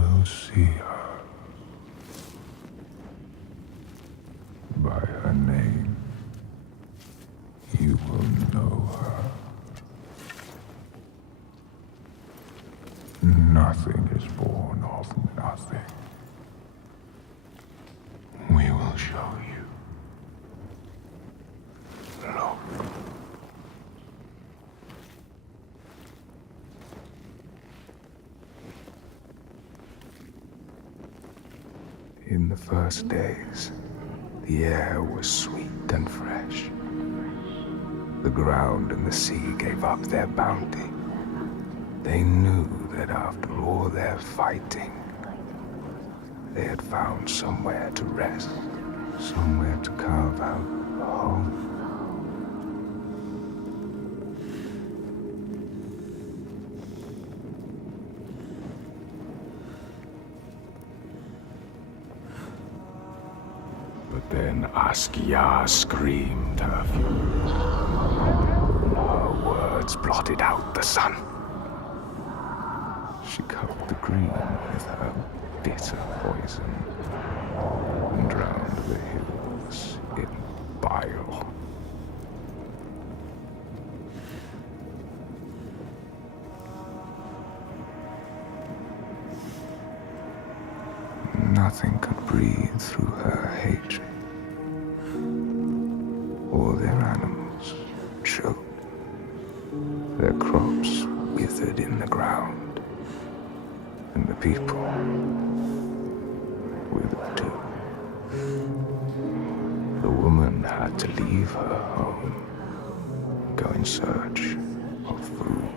will see her by her name. You will know her. Nothing is born of nothing. We will show you. Look. In the first days, the air was sweet and fresh. The ground and the sea gave up their bounty. They knew that after all their fighting, they had found somewhere to rest, somewhere to carve out a home. But then Askia screamed her fury. Her words blotted out the sun. She covered the green with her bitter poison and drowned the hills in bile. Nothing could breathe through her hatred. All their animals choked. Their crops withered in the ground. And the people withered too. The woman had to leave her home, go in search of food.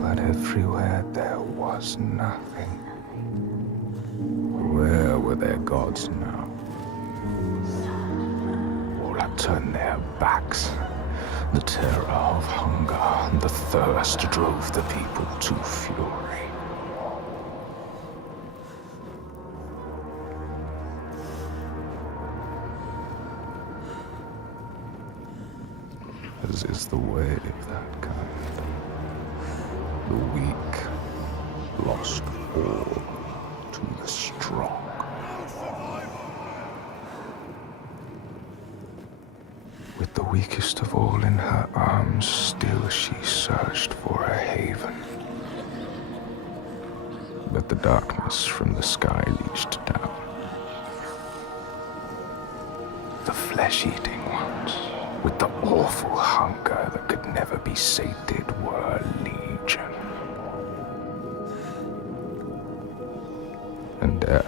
But everywhere there was nothing. Where were their gods now? All had turned their backs. The terror of hunger and the thirst drove the people to fury. As is the way of that kind, the weak lost all to the strong. With the weakest of all in her arms, still she searched for a haven. But the darkness from the sky reached down. The flesh-eating ones, with the awful hunger that could never be sated, were legion. And death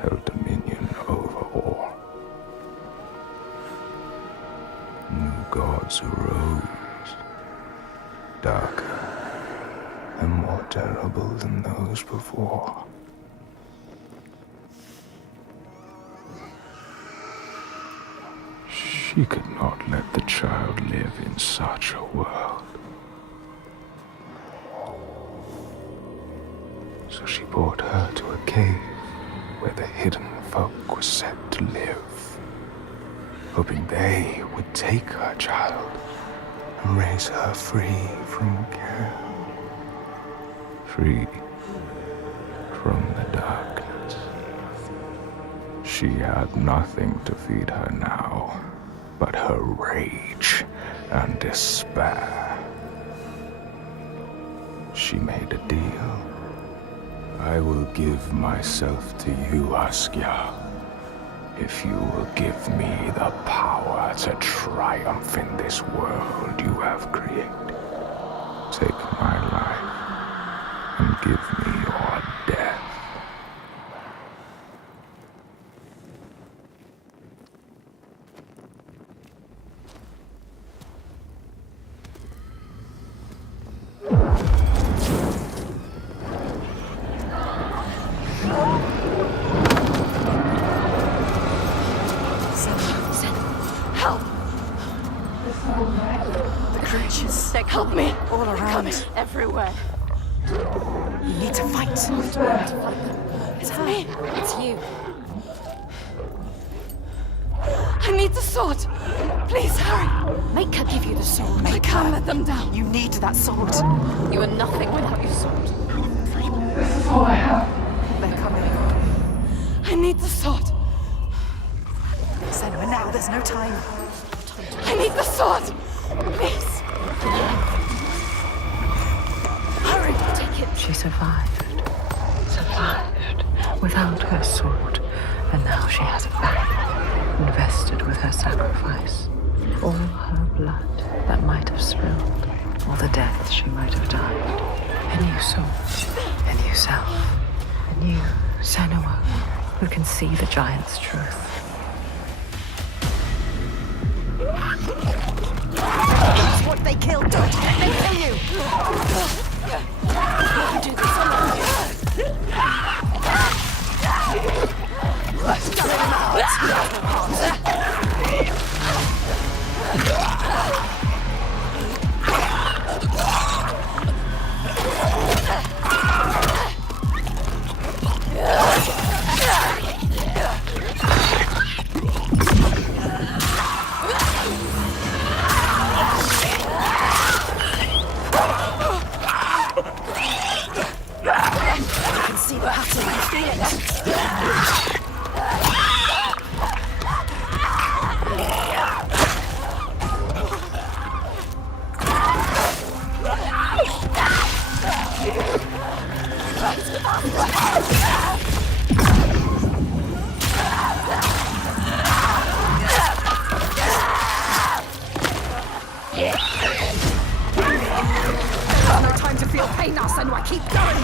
held dominion over all. New gods arose, darker and more terrible than those before. She could not let the child live in such a world. So she brought her to a cave where the hidden folk were set to live, hoping they would take her child and raise her free from care, free from the darkness. She had nothing to feed her now but her rage and despair. She made a deal. I will give myself to you, Askia, if you will give me the power to triumph in this world you have created. Take my life and give me your death. Help me! All around. Everywhere. You need to fight. It's me. It's you. I need the sword. Please hurry. Make her give you the sword. I can't let them down. You need that sword. You are nothing without your Sword. This is all I have. They're coming. I need the sword. Senua, now, there's no time. I need the sword. Please. Hurry, take it. She survived. Survived. Without her sword. And now she has it back. Invested with her sacrifice. All her blood that might have spilled. All the deaths she might have died. A new soul. A new self. A new Senua who can see the giant's truth. That's what they killed. Don't let them kill you. Do this alone. Let's get him out. See the pattern, you feel it. There's no time to feel pain now, Senua. Keep going.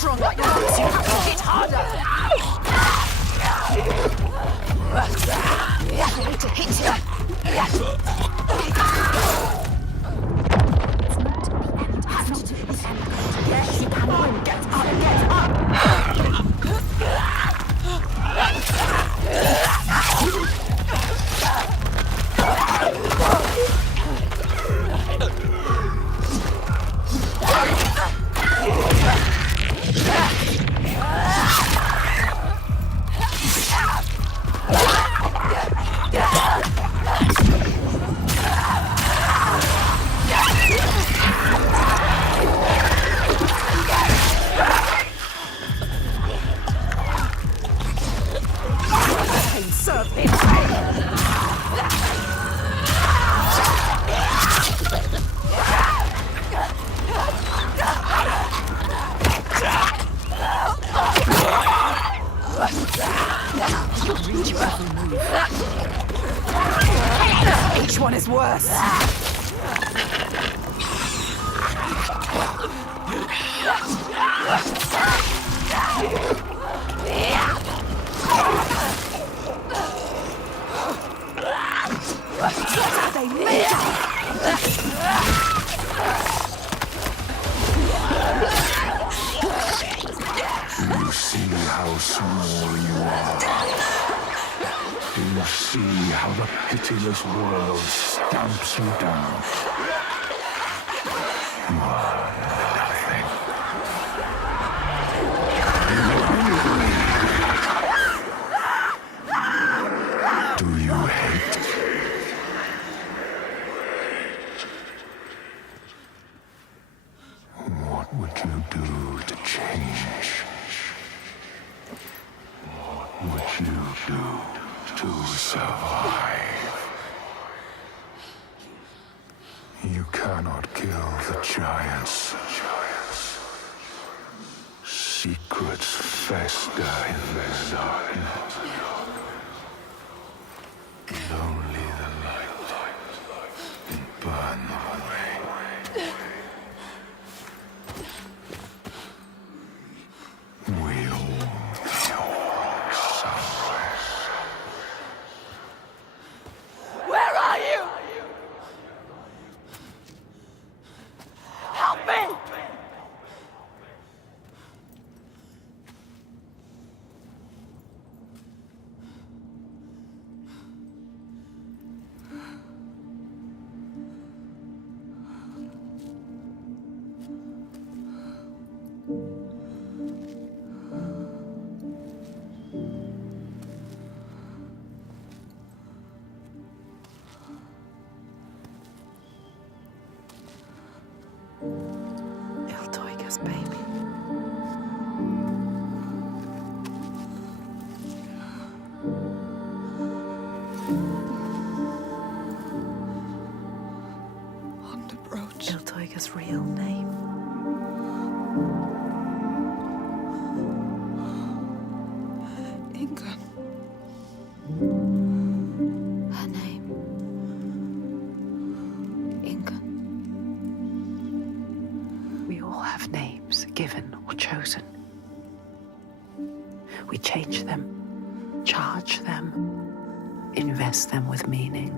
Strong like yours, you have to hit harder. You need to hit him. Yes, you can win. Get up, get up. Serve him. Each one is worse. They made it. You see how small you are. Do you see how the pitiless world stamps you down? You are nothing. Do you hate? What would you do to change? What would you do to survive? You cannot kill the giants. secrets fester in the darkness. And only the light can burn them away. We all somewhere. Where are you? Help me! Iltoiga's baby. On the brooch. Iltoiga's real name. Ingun. Her name. Ingun. We all have names, given or chosen. We change them, charge them, invest them with meaning.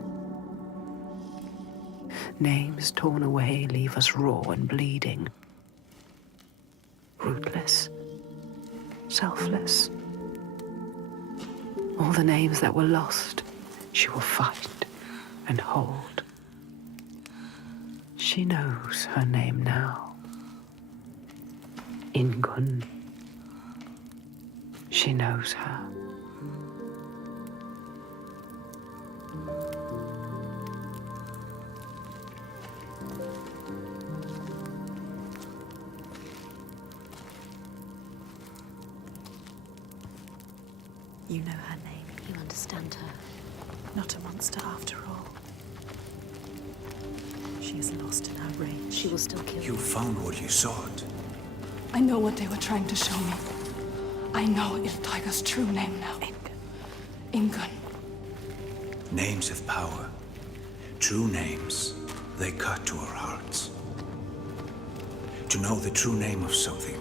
Names torn away leave us raw and bleeding. Rootless, selfless. All the names that were lost, she will fight and hold. She knows her name now. Ingun. She knows her. You know her name. You understand her. Not a monster after all. She is lost in her rage. She will still kill You found what you sought. I know what they were trying to show me. I know Iltoiga's true name now. Ingun. Names have power. True names, they cut to our hearts. To know the true name of something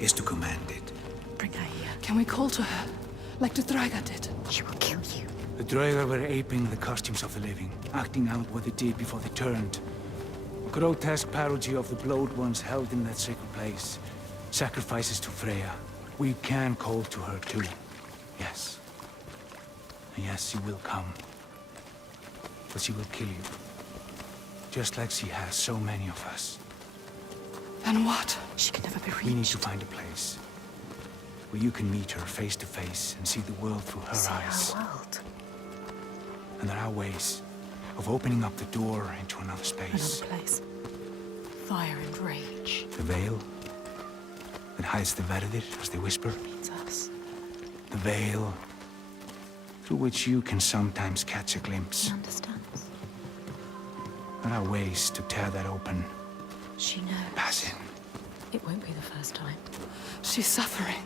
is to command it. Bring her here. Can we call to her, like the Draga did? She will kill you. The Draugr were aping the costumes of the living, acting out what they did before they turned. A grotesque parody of the blowed ones held in that sacred place. Sacrifices to Freya. We can call to her too. Yes. And yes, she will come. But she will kill you. Just like she has so many of us. Then what? She can never be reached. We need to find a place where you can meet her face to face and see the world through her See eyes. our world. And there are ways of opening up the door into another space. Another place. Fire and rage. The veil that hides the Verdir, as they whisper. It's us. The veil through which you can sometimes catch a She glimpse. understands. There are ways to tear that open. She knows. Pass in. It won't be the first time. She's suffering.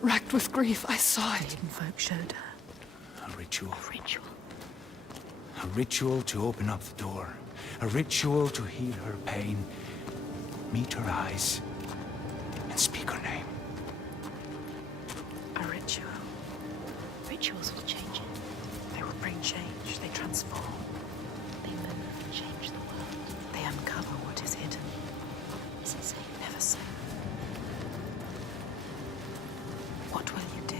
Racked with grief, I saw The it. hidden folk showed her. A ritual. A ritual. A ritual to open up the door. A ritual to heal her pain. Meet her eyes. And speak her name. A ritual. Rituals will change it. They will bring change. They transform. They move and change the world. They uncover what is hidden. Is it safe? Never so. What will you do?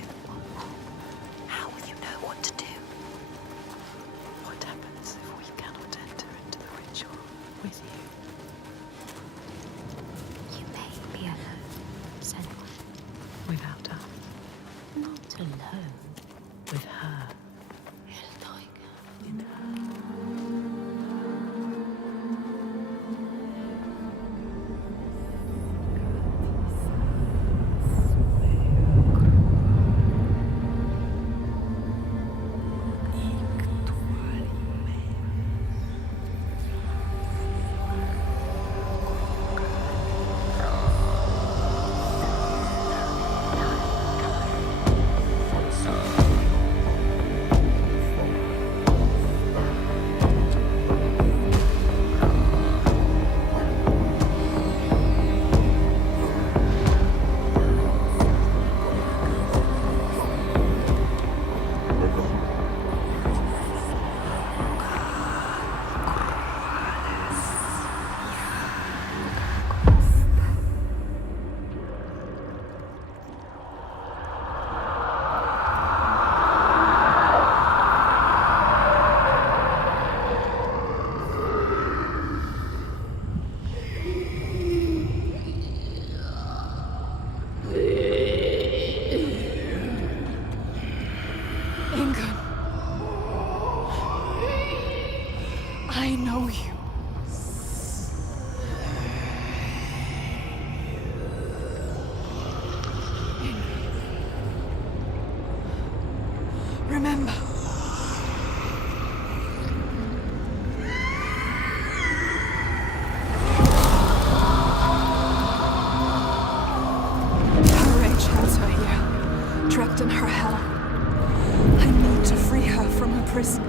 How will you know what to do? What happens if we cannot enter into the ritual with you? You may be alone, Senua. Without us. Not alone. With her. Iltoiga. In her. in her hell. I need to free her from her prison.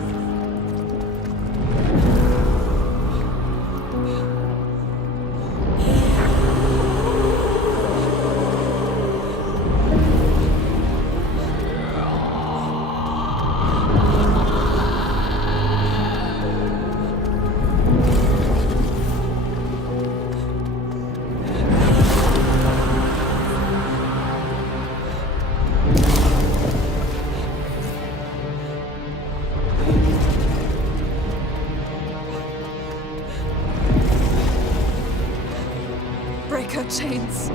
Break her chains.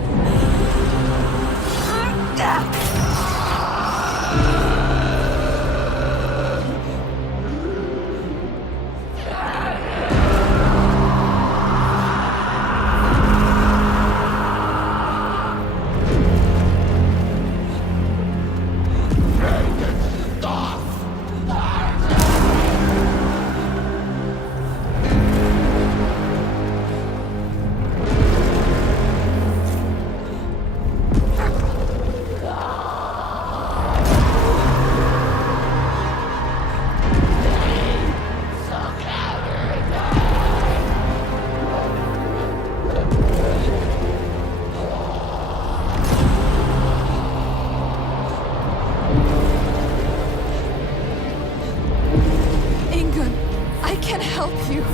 I can help you.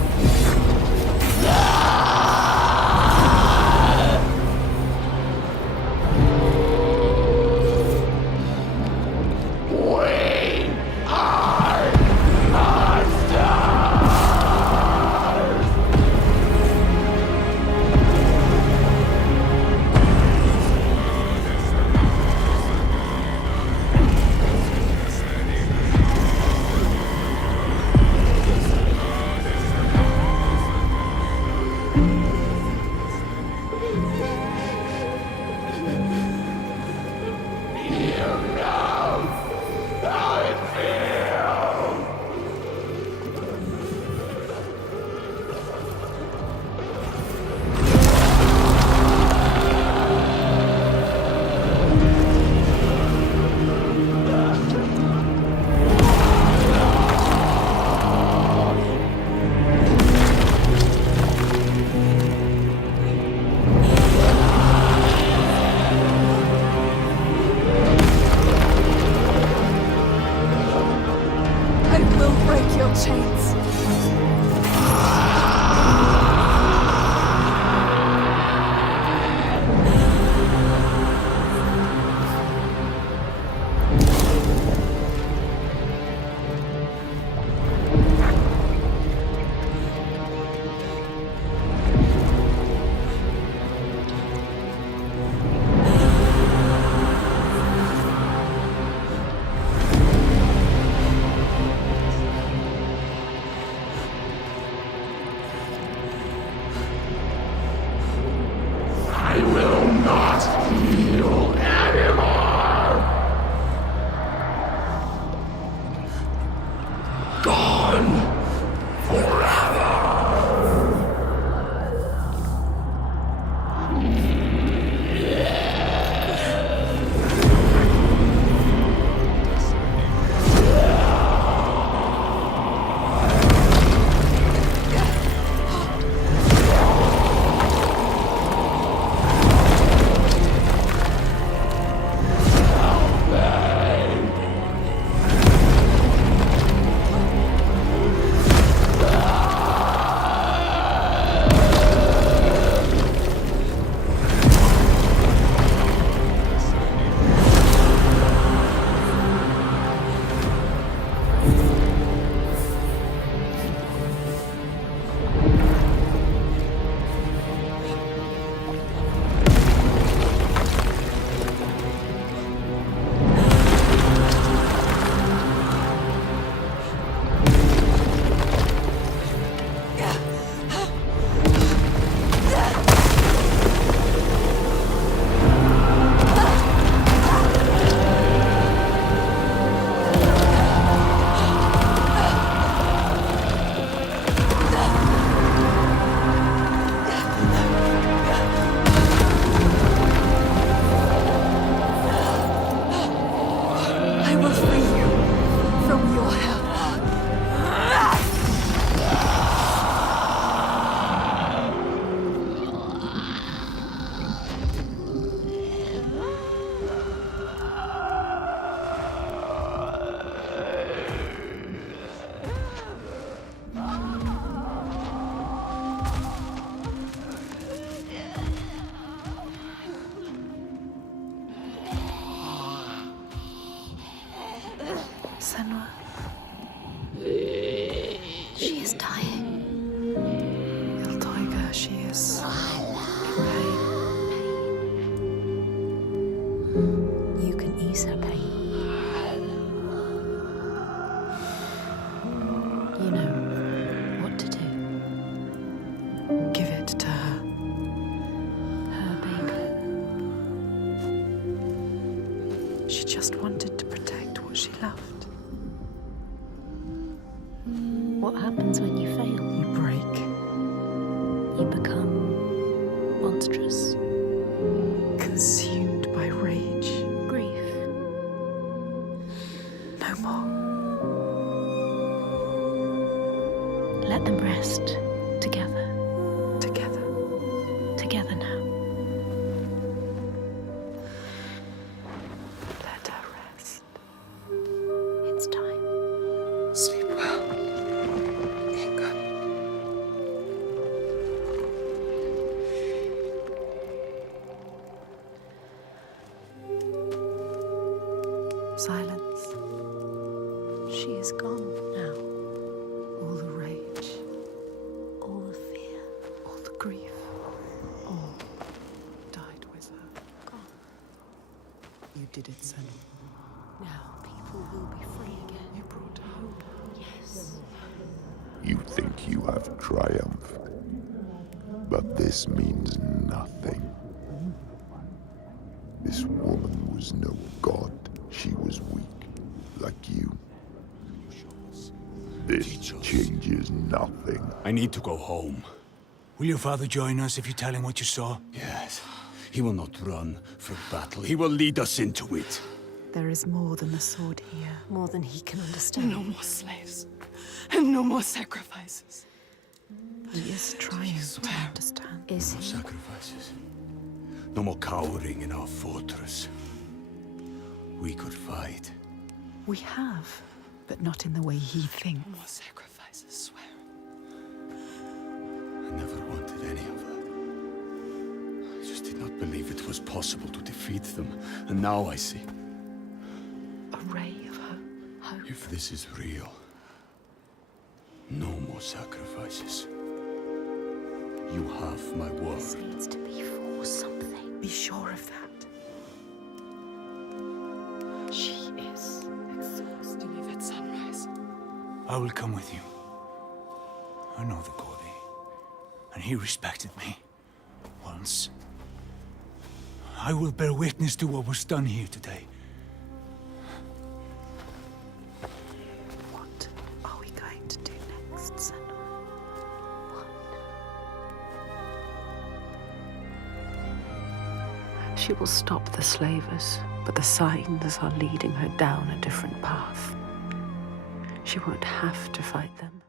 I will break your chains. Senua. She is dying. Iltaiga, she is in pain. You can ease her pain. You know what to do. Give it to her. Her baby. She just wanted to protect what she loved. What happens when you fail? You break. You become monstrous. Consumed by rage. Grief. No more. Let them rest together. Together. Together now. Let her rest. It's time. Sleep well, Inga. Silence. She is gone now. All the rage. All the fear. All the grief. All died with her. Gone. You did it, Senua. Now people will be free again. You brought hope. Yes. You think you have triumphed, but this means nothing. This woman was no god. She was weak, like you. This changes nothing. I need to go home. Will your father join us if you tell him what you saw? Yes. He will not run from battle. He will lead us into it. There is more than a sword here. More than he can understand. No more slaves. And no more sacrifices. He is trying to swear? understand. Is he? Sacrifices. No more cowering in our fortress. We could fight. We have, but not in the way he No thinks. more sacrifices, swear. I never wanted any of that. I just did not believe it was possible to defeat them. And now I see. A ray of hope. If this is real, no more sacrifices. You have my This word. needs to be for something. Be sure of that. She is exhausted. Leave at sunrise. I will come with you. I know the Cody, and he respected me once. I will bear witness to what was done here today. What are we going to do next, Senua? She will stop the slavers, but the signs are leading her down a different path. She won't have to fight them.